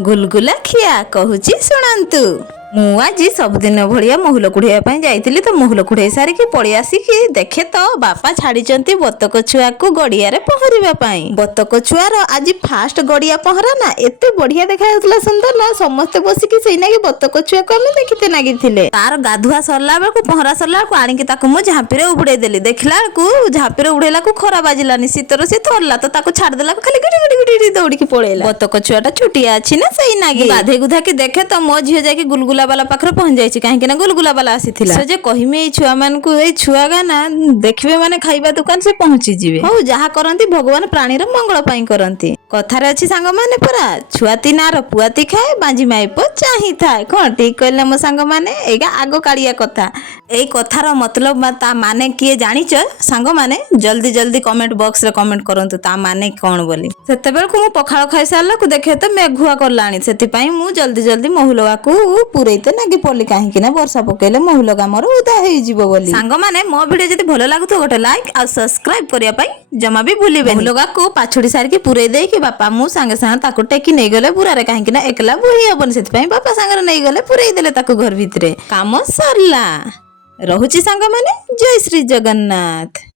गुलगुला खिया कहूची शुणु। मु आज सबुदिन भाया महुल कुड़े जाइली तो महुल कुड़े सारिकी पलि आसिकी देखे तो बापा छाड़ी बतक छुआ को गड़िया पहरवाई। बतक छुआर आज फास्ट गड़िया पहरा ना एत बढ़िया देखा सुंदर ना समस्ते बसिकी सेना बतक छुआ को आम देखते नागिले। तार गाधुआ सरला बेलू पहरा सरला आणिकी झांपी उबड़े देली। देखला झांपी उड़ेला खरा बाजिलानी शीतर सी थरला तो छाड़देला खाली गिटी गिटी दौड़िकी पड़ेला। बतक छुआटा छुटिया अच्छी ना सही नागी गाधे गुधा की देखे तो मो झील जाकि गुलगुला वाला पाखरे पहुंच जाइए कहीं ना गुलगुला वाला आसीथिला। से जे कहिमे ए छुआ मान को ए छुआ गाना देखिबे माने खाइबा दुकान से पहुंची जिवे। हो जहा करंती भगवान प्राणीर मंगल पई करंती। कथारे अछि सांग माने परा छुआती नार पुआती खाए बांजी माइप चाही थाए। कोन ठीक कहले मो सांग माने एगा आगो कालिया कथा। एई कथार मतलब ता माने किए जानिच सांग माने जल्दी जल्दी कमेंट बॉक्स रे कमेंट करंतु ता माने कोन बोली। सेते बेल को मु पखाळ खाइ सारला को देखे तो मेघुआ करलाणी सेति पई मु जल्दी जल्दी महुलवा को पुरैते नागी पड़ली कहीं ना वर्षा पकेले महुलगा मोर उदा होली। सांग माने मो वीडियो जदि भल लागुतो गोटे लाइक आ सब्सक्राइब करिया पई जमा भी भूलिबे। महुलगा को पाछुड़ी सारकी पुरै देई कि बापा मु संगे संगे ताको टेकी नै गले पुरारे कहीं ना एकला बुही हबन सेति पई बापा संगे नै गले पुरै देले ताको घर भितरे काम सरला। रहुची सांग माने जय श्री जगन्नाथ।